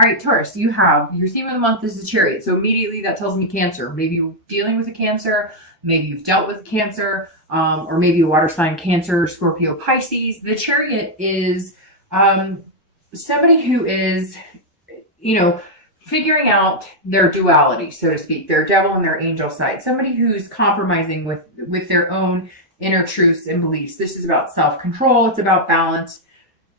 All right, Taurus, you have your theme of the month is the Chariot. So immediately that tells me Cancer. Maybe you're dealing with a Cancer. Maybe you've dealt with Cancer, or maybe a water sign, Cancer, Scorpio, Pisces. The Chariot is somebody who is, figuring out their duality, so to speak, their devil and their angel side. Somebody who's compromising with their own inner truths and beliefs. This is about self-control. It's about balance.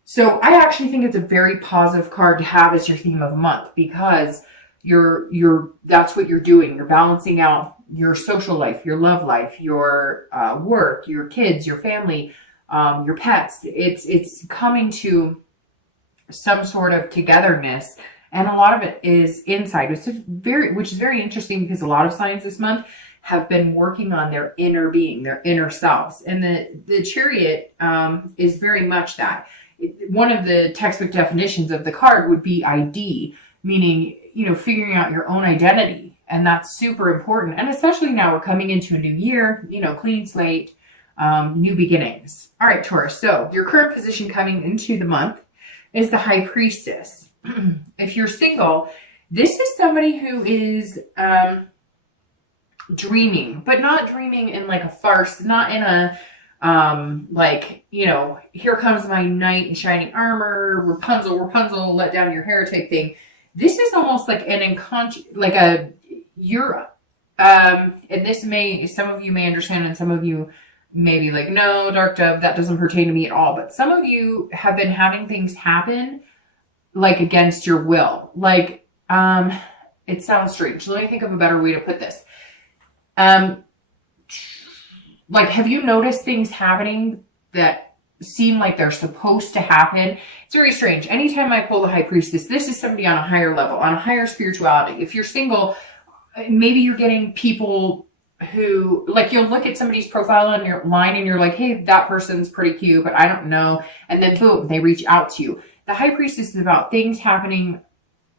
So I actually think it's a very positive card to have as your theme of the month, because that's what you're doing. You're balancing out your social life, your love life, your work, your kids, your family, your pets. It's coming to some sort of togetherness, and a lot of it is inside, which is very interesting, because a lot of signs this month have been working on their inner being, their inner selves, and the Chariot is very much that. One of the textbook definitions of the card would be ID, meaning, figuring out your own identity. And that's super important. And especially now we're coming into a new year, clean slate, new beginnings. All right, Taurus. So your current position coming into the month is the High Priestess. If you're single, this is somebody who is dreaming, but not dreaming in like a farce, not in a here comes my knight in shining armor, Rapunzel, let down your hair type thing. This is almost like and this some of you may understand, and some of you may be like, no, Dark Dove, that doesn't pertain to me at all. But some of you have been having things happen like against your will. It sounds strange. Let me think of a better way to put this. Have you noticed things happening that seem like they're supposed to happen? It's very strange. Anytime I pull the High Priestess, this is somebody on a higher level, on a higher spirituality. If you're single, maybe you're getting people who, you'll look at somebody's profile on your line and you're like, hey, that person's pretty cute, but I don't know. And then boom, they reach out to you. The High Priestess is about things happening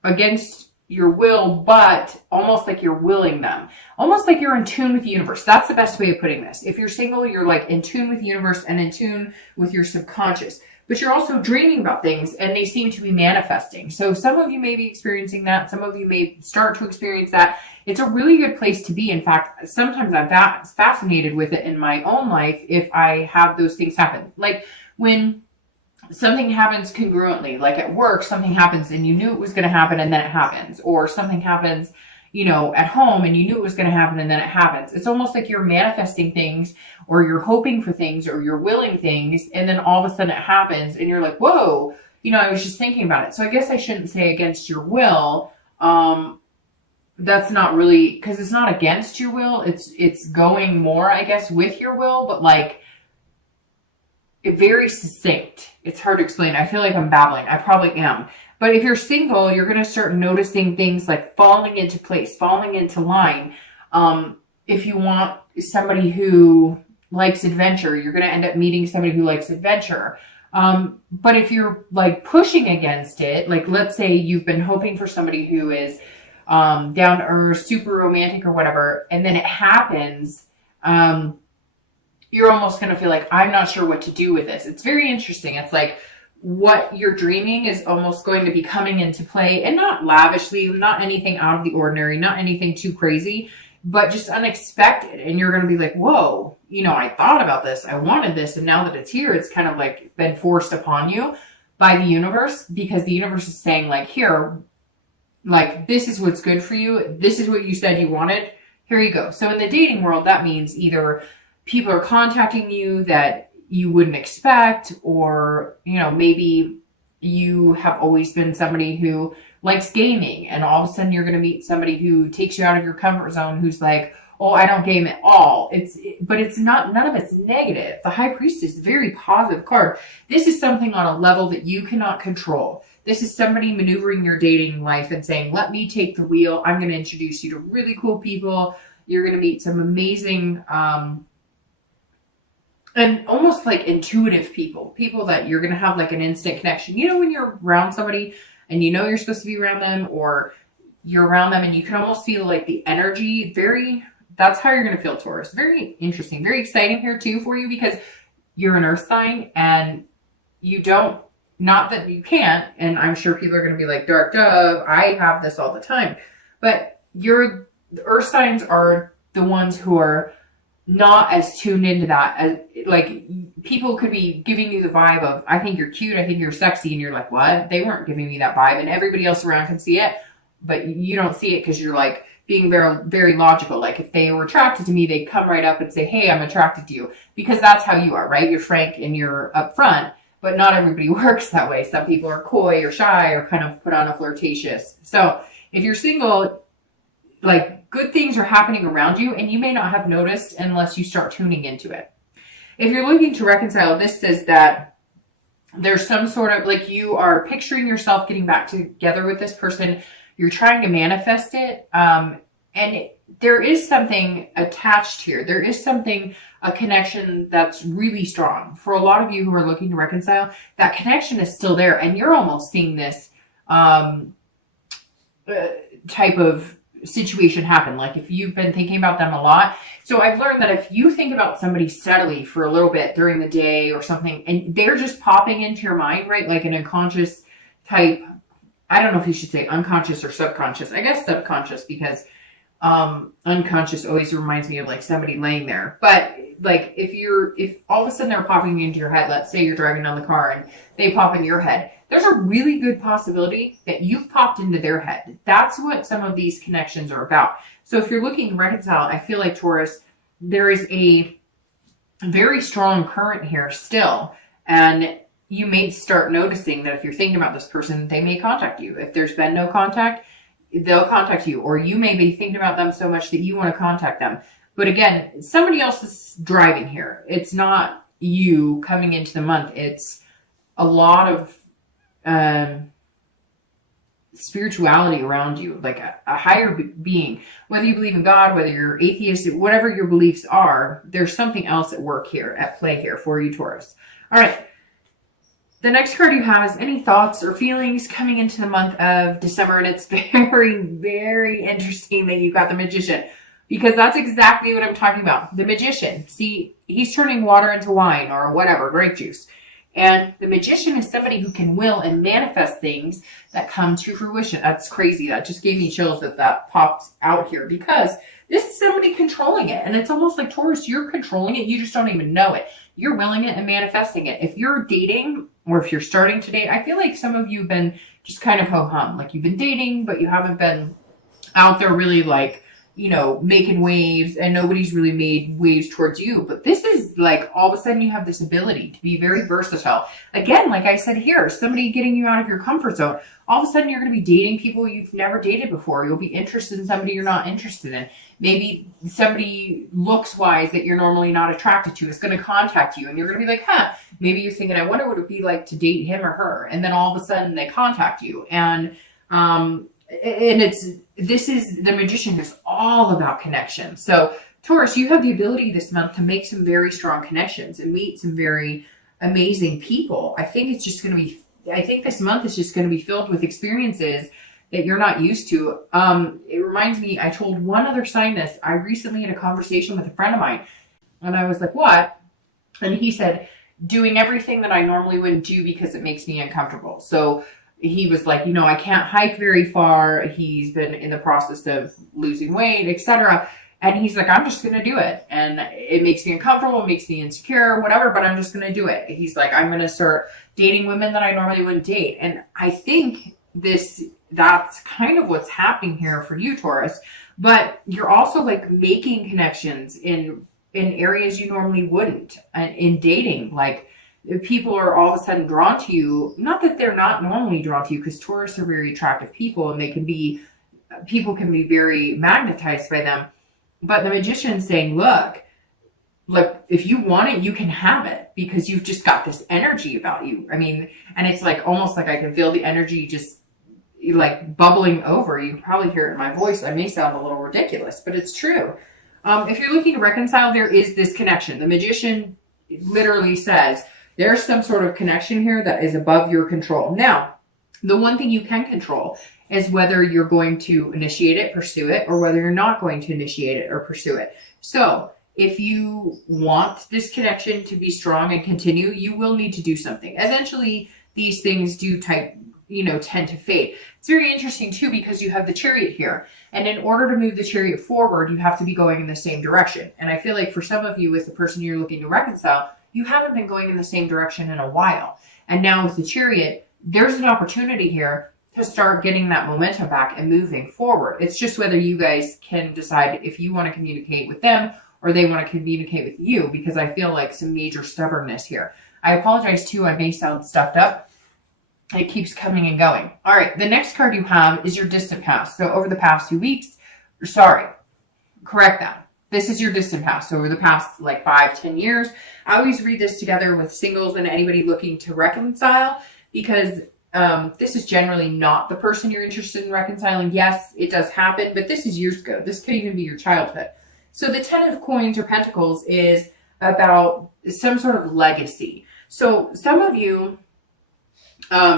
against your will, but almost like you're willing them, almost like you're in tune with the universe. That's the best way of putting this. If you're single, you're in tune with the universe and in tune with your subconscious, but you're also dreaming about things and they seem to be manifesting. So some of you may be experiencing that. Some of you may start to experience that. It's a really good place to be. In fact, sometimes I'm fascinated with it in my own life if I have those things happen. Like when something happens congruently, like at work, something happens and you knew it was going to happen and then it happens, or something happens, at home and you knew it was going to happen and then it happens. It's almost like you're manifesting things, or you're hoping for things, or you're willing things, and then all of a sudden it happens and you're like, whoa, I was just thinking about it. So I guess I shouldn't say against your will. That's not really, because it's not against your will. It's going more, I guess, with your will, but very succinct. It's hard to explain. I feel like I'm babbling. I probably am. But if you're single, you're going to start noticing things like falling into place, falling into line. If you want somebody who likes adventure, you're going to end up meeting somebody who likes adventure. But if you're pushing against it, let's say you've been hoping for somebody who is down to earth, super romantic or whatever, and then it happens, you're almost going to feel like, I'm not sure what to do with this. It's very interesting. It's like what you're dreaming is almost going to be coming into play, and not lavishly, not anything out of the ordinary, not anything too crazy, but just unexpected. And you're going to be like, whoa, I thought about this. I wanted this. And now that it's here, it's kind of been forced upon you by the universe, because the universe is saying here, this is what's good for you. This is what you said you wanted. Here you go. So in the dating world, that means either people are contacting you that you wouldn't expect, or, maybe you have always been somebody who likes gaming, and all of a sudden you're going to meet somebody who takes you out of your comfort zone, who's like, oh, I don't game at all. But it's not, none of it's negative. The High Priestess is a very positive card. This is something on a level that you cannot control. This is somebody maneuvering your dating life and saying, let me take the wheel. I'm going to introduce you to really cool people. You're going to meet some amazing, and almost intuitive people that you're going to have an instant connection. When you're around somebody and you're supposed to be around them, or you're around them and you can almost feel the energy, that's how you're going to feel, Taurus. Very interesting, very exciting here too for you, because you're an earth sign and you don't Not that you can't, and I'm sure people are going to be like, Dark Dove, I have this all the time. But the earth signs are the ones who are not as tuned into that. As, like, people could be giving you the vibe of, I think you're cute, I think you're sexy, and you're like, what? They weren't giving me that vibe, and everybody else around can see it, but you don't see it because you're like being very, very logical. Like, if they were attracted to me, they'd come right up and say, hey, I'm attracted to you, because that's how you are, right? You're frank and you're upfront, but not everybody works that way. Some people are coy or shy or kind of put on a flirtatious. So if you're single, like, good things are happening around you, and you may not have noticed unless you start tuning into it. If you're looking to reconcile, this says that there's some sort of, like, you are picturing yourself getting back together with this person. You're trying to manifest it. And there is something attached here. There is something, a connection that's really strong. For a lot of you who are looking to reconcile, that connection is still there. And you're almost seeing this type of situation happen. Like, if you've been thinking about them a lot. So I've learned that if you think about somebody steadily for a little bit during the day or something, and they're just popping into your mind, right? Like an unconscious type, I don't know if you should say unconscious or subconscious. I guess subconscious, because unconscious always reminds me of like somebody laying there. But like, if all of a sudden they're popping into your head, let's say you're driving down the car and they pop in your head, there's a really good possibility that you've popped into their head. That's what some of these connections are about. So if you're looking to reconcile, I feel like, Taurus, there is a very strong current here still. And you may start noticing that if you're thinking about this person, they may contact you. If there's been no contact, they'll contact you. Or you may be thinking about them so much that you want to contact them. But again, somebody else is driving here. It's not you coming into the month. It's a lot of spirituality around you, like a higher being. Whether you believe in God, whether you're atheist, whatever your beliefs are, there's something else at work here, at play here for you, Taurus. All right. The next card you have is any thoughts or feelings coming into the month of December. And it's very, very interesting that you got the Magician, because that's exactly what I'm talking about. The Magician. See, he's turning water into wine or whatever, grape juice. And the Magician is somebody who can will and manifest things that come to fruition. That's crazy. That just gave me chills that popped out here, because this is somebody controlling it. And it's almost like, Taurus, you're controlling it. You just don't even know it. You're willing it and manifesting it. If you're dating, or if you're starting to date, I feel like some of you have been just kind of ho-hum. Like, you've been dating, but you haven't been out there really, like, you know, making waves, and nobody's really made waves towards you. But this is like, all of a sudden you have this ability to be very versatile. Again, like I said here, somebody getting you out of your comfort zone. All of a sudden you're going to be dating people you've never dated before. You'll be interested in somebody you're not interested in. Maybe somebody looks wise that you're normally not attracted to is going to contact you, and you're going to be like, huh, maybe you're thinking, I wonder what it would be like to date him or her. And then all of a sudden they contact you. And this is the Magician, who's all about connection. So Taurus, you have the ability this month to make some very strong connections and meet some very amazing people. I think it's just going to be, I think this month is just going to be filled with experiences that you're not used to. It reminds me, I told one other sign this. I recently had a conversation with a friend of mine, and I was like, what? And he said, doing everything that I normally wouldn't do because it makes me uncomfortable. So he was like, you know, I can't hike very far. He's been in the process of losing weight, etc. And he's like, I'm just going to do it. And it makes me uncomfortable, it makes me insecure, whatever, but I'm just going to do it. He's like, I'm going to start dating women that I normally wouldn't date. And I think that's kind of what's happening here for you, Taurus. But you're also like making connections in areas you normally wouldn't. In dating, like, people are all of a sudden drawn to you. Not that they're not normally drawn to you, because Taurus are very attractive people, and people can be very magnetized by them. But the Magician's saying, look, if you want it, you can have it, because you've just got this energy about you. I mean, and it's like, almost like I can feel the energy just like bubbling over. You can probably hear it in my voice. I may sound a little ridiculous, but it's true. If you're looking to reconcile, there is this connection. The Magician literally says, there's some sort of connection here that is above your control. Now, the one thing you can control is whether you're going to initiate it, pursue it, or whether you're not going to initiate it or pursue it. So if you want this connection to be strong and continue, you will need to do something. Eventually, these things do tend to fade. It's very interesting too, because you have the Chariot here. And in order to move the Chariot forward, you have to be going in the same direction. And I feel like for some of you, with the person you're looking to reconcile, you haven't been going in the same direction in a while. And now with the Chariot, there's an opportunity here to start getting that momentum back and moving forward. It's just whether you guys can decide if you want to communicate with them or they want to communicate with you, because I feel like some major stubbornness here. I apologize too, I may sound stuffed up. It keeps coming and going. All right, the next card you have is your distant past. So over the past 2 weeks, correct that. This is your distant past. So over the past like 5-10 years, I always read this together with singles and anybody looking to reconcile, because this is generally not the person you're interested in reconciling. Yes, it does happen, but this is years ago. This could even be your childhood. So the 10 of Coins or Pentacles is about some sort of legacy. So some of you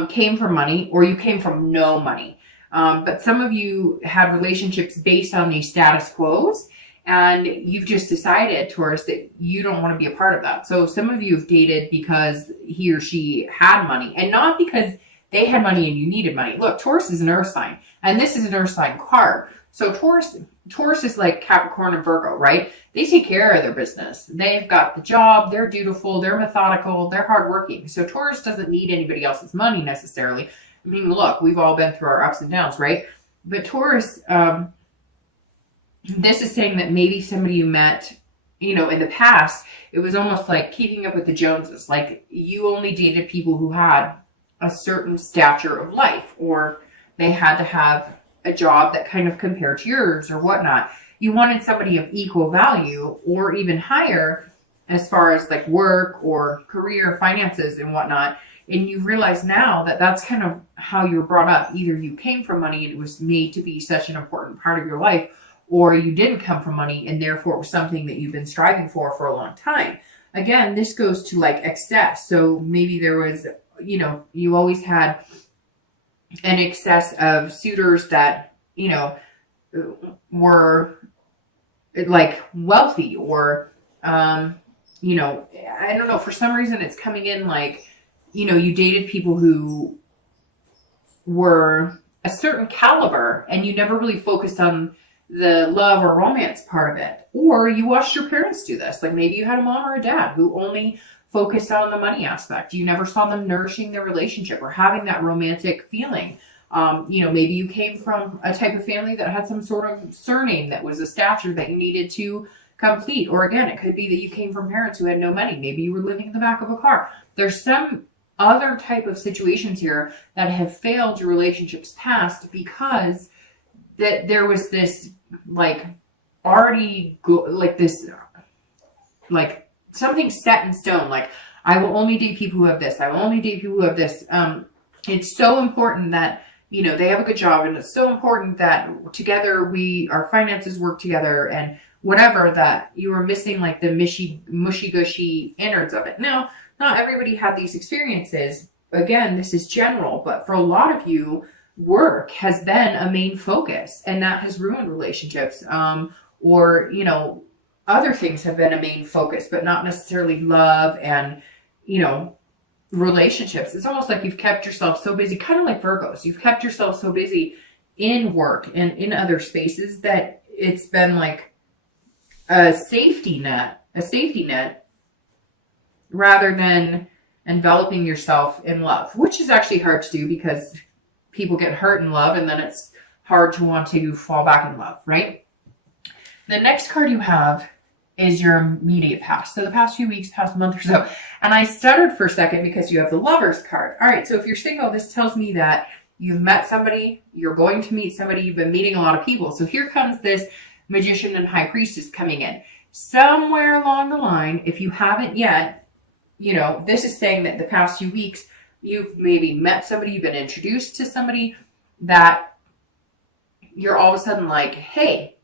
came from money, or you came from no money. But some of you had relationships based on these status quos, and you've just decided, Taurus, that you don't want to be a part of that. So some of you have dated because he or she had money, and not because they had money and you needed money. Look, Taurus is an earth sign, and this is an earth sign card. So Taurus is like Capricorn and Virgo, right? They take care of their business. They've got the job. They're dutiful. They're methodical. They're hardworking. So Taurus doesn't need anybody else's money necessarily. I mean, look, we've all been through our ups and downs, right? But Taurus, this is saying that maybe somebody you met, in the past, it was almost like keeping up with the Joneses. Like you only dated people who had a certain stature of life, or they had to have a job that kind of compared to yours or whatnot. You wanted somebody of equal value or even higher as far as like work or career, finances and whatnot. And you realize now that that's kind of how you were brought up. Either you came from money and it was made to be such an important part of your life, or you didn't come from money and therefore it was something that you've been striving for a long time. Again, this goes to like excess. So maybe there was, you always had an excess of suitors that, were like wealthy, or, I don't know, for some reason it's coming in like, you dated people who were a certain caliber and you never really focused on the love or romance part of it. Or you watched your parents do this. Like maybe you had a mom or a dad who only focused on the money aspect. You never saw them nourishing their relationship or having that romantic feeling. Maybe you came from a type of family that had some sort of surname that was a stature that you needed to complete. Or again, it could be that you came from parents who had no money. Maybe you were living in the back of a car. There's some other type of situations here that have failed your relationships past, because that there was this like already like this, like something set in stone. Like I will only date people who have this. I will only date people who have this. It's so important that, they have a good job, and it's so important that together our finances work together and whatever, that you were missing like the mushy gushy innards of it. Now, not everybody had these experiences. Again, this is general, but for a lot of you, work has been a main focus, and that has ruined relationships. Or, other things have been a main focus, but not necessarily love and, relationships. It's almost like you've kept yourself so busy, kind of like Virgos. You've kept yourself so busy in work and in other spaces that it's been like a safety net rather than enveloping yourself in love, which is actually hard to do because people get hurt in love and then it's hard to want to fall back in love, right? The next card you have is your immediate past. So the past few weeks, past month or so. And I stuttered for a second because you have the Lovers card. All right, so if you're single, this tells me that you've met somebody, you're going to meet somebody, you've been meeting a lot of people. So here comes this Magician and High Priestess coming in. Somewhere along the line, if you haven't yet, this is saying that the past few weeks, you've maybe met somebody, you've been introduced to somebody that you're all of a sudden like, hey,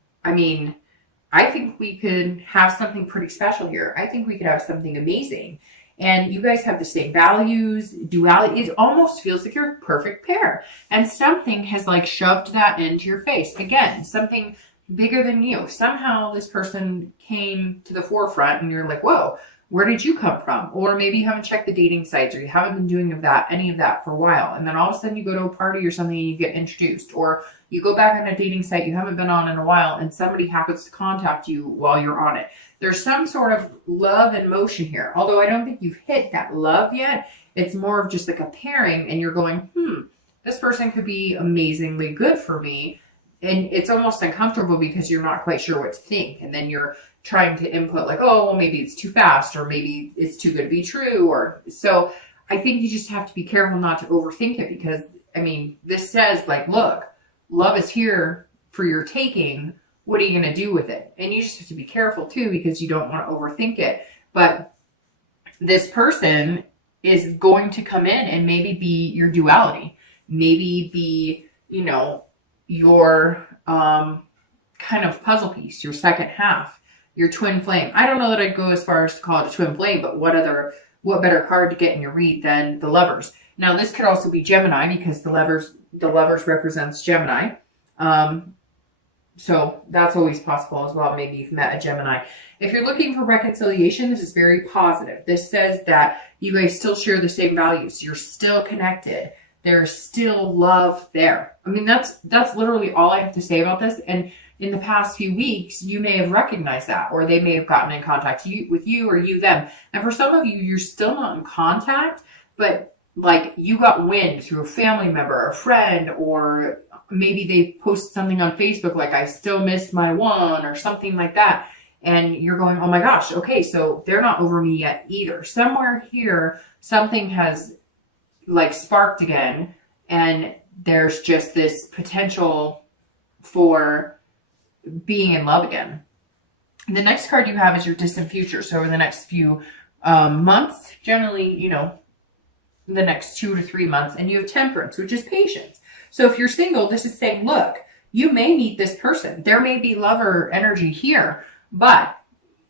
I think we could have something pretty special here. I think we could have something amazing. And you guys have the same values, duality. It almost feels like you're a perfect pair. And something has like shoved that into your face. Again, something bigger than you. Somehow this person came to the forefront and you're like, whoa, where did you come from? Or maybe you haven't checked the dating sites, or you haven't been doing any of that for a while. And then all of a sudden you go to a party or something and you get introduced, or you go back on a dating site you haven't been on in a while and somebody happens to contact you while you're on it. There's some sort of love in motion here. Although I don't think you've hit that love yet. It's more of just like a pairing and you're going, this person could be amazingly good for me. And it's almost uncomfortable because you're not quite sure what to think. And then you're trying to input like, oh, well, maybe it's too fast, or maybe it's too good to be true. Or so I think you just have to be careful not to overthink it, because I mean, this says like, look, love is here for your taking. What are you going to do with it? And you just have to be careful too, because you don't want to overthink it. But this person is going to come in and maybe be your duality, maybe be, you know, your kind of puzzle piece, your second half, your twin flame. I don't know that I'd go as far as to call it a twin flame, but what better card to get in your read than the Lovers? Now, this could also be Gemini, because the Lovers represents Gemini. So that's always possible as well. Maybe you've met a Gemini. If you're looking for reconciliation, this is very positive. This says that you guys still share the same values. You're still connected. There's still love there. I mean, that's literally all I have to say about this. And in the past few weeks, you may have recognized that, or they may have gotten in contact with you, or you them. And for some of you, you're still not in contact, but like you got wind through a family member, a friend, or maybe they posted something on Facebook like, I still miss my one, or something like that. And you're going, oh my gosh, okay, so they're not over me yet either. Somewhere here, something has like sparked again, and there's just this potential for being in love again. The next card you have is your distant future. So over the next few months, generally, you know, the next 2 to 3 months, and you have Temperance, which is patience. So if you're single, this is saying, look, you may meet this person. There may be lover energy here, but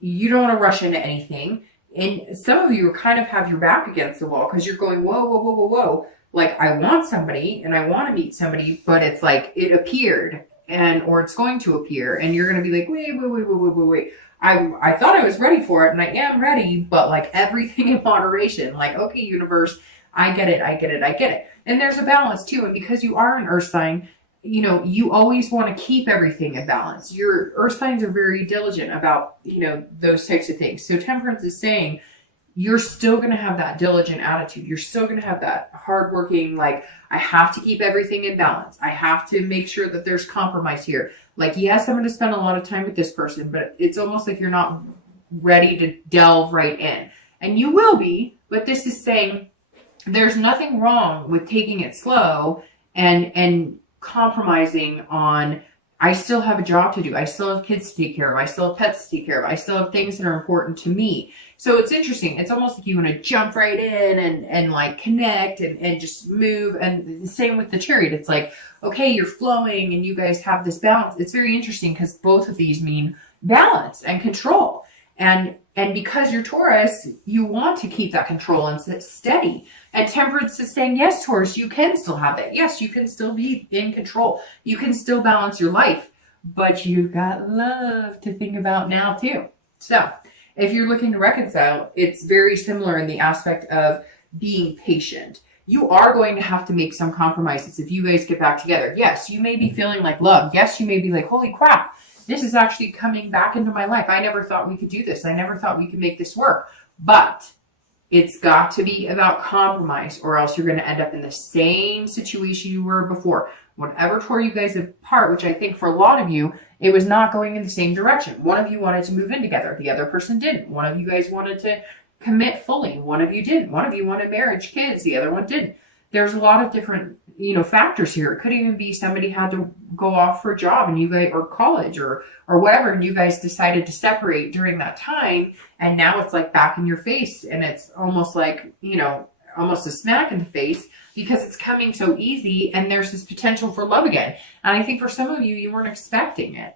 you don't want to rush into anything. And some of you kind of have your back against the wall because you're going, whoa, whoa, whoa, whoa, whoa. Like, I want somebody and I want to meet somebody, but it's like it appeared, or it's going to appear, and you're going to be like, wait. I thought I was ready for it, and I am ready, but like everything in moderation. Like, okay, universe, I get it. And there's a balance too. And because you are an earth sign, you know, you always want to keep everything in balance. Your earth signs are very diligent about, you know, those types of things. So Temperance is saying you're still going to have that diligent attitude. You're still going to have that hardworking, like, I have to keep everything in balance. I have to make sure that there's compromise here. Like, yes, I'm going to spend a lot of time with this person, but it's almost like you're not ready to delve right in. And you will be, but this is saying there's nothing wrong with taking it slow and compromising on, I still have a job to do. I still have kids to take care of. I still have pets to take care of. I still have things that are important to me. So it's interesting. It's almost like you want to jump right in and like connect and just move. And the same with the Chariot. It's like, okay, you're flowing and you guys have this balance. It's very interesting because both of these mean balance and control. And because you're Taurus, you want to keep that control and sit steady. And Temperance is saying, yes, Taurus, you can still have that. Yes, you can still be in control. You can still balance your life. But you've got love to think about now too. So if you're looking to reconcile, it's very similar in the aspect of being patient. You are going to have to make some compromises if you guys get back together. Yes, you may be feeling like love. Yes, you may be like, holy crap, this is actually coming back into my life. I never thought we could do this. I never thought we could make this work. But it's got to be about compromise, or else you're going to end up in the same situation you were before. Whatever tore you guys apart, which I think for a lot of you, it was not going in the same direction. One of you wanted to move in together. The other person didn't. One of you guys wanted to commit fully. One of you didn't. One of you wanted marriage, kids. The other one didn't. There's a lot of different, you know, factors here. It could even be somebody had to go off for a job and you guys, or college or whatever, and you guys decided to separate during that time. And now it's like back in your face, and it's almost like, you know, almost a smack in the face because it's coming so easy, and there's this potential for love again. And I think for some of you, you weren't expecting it.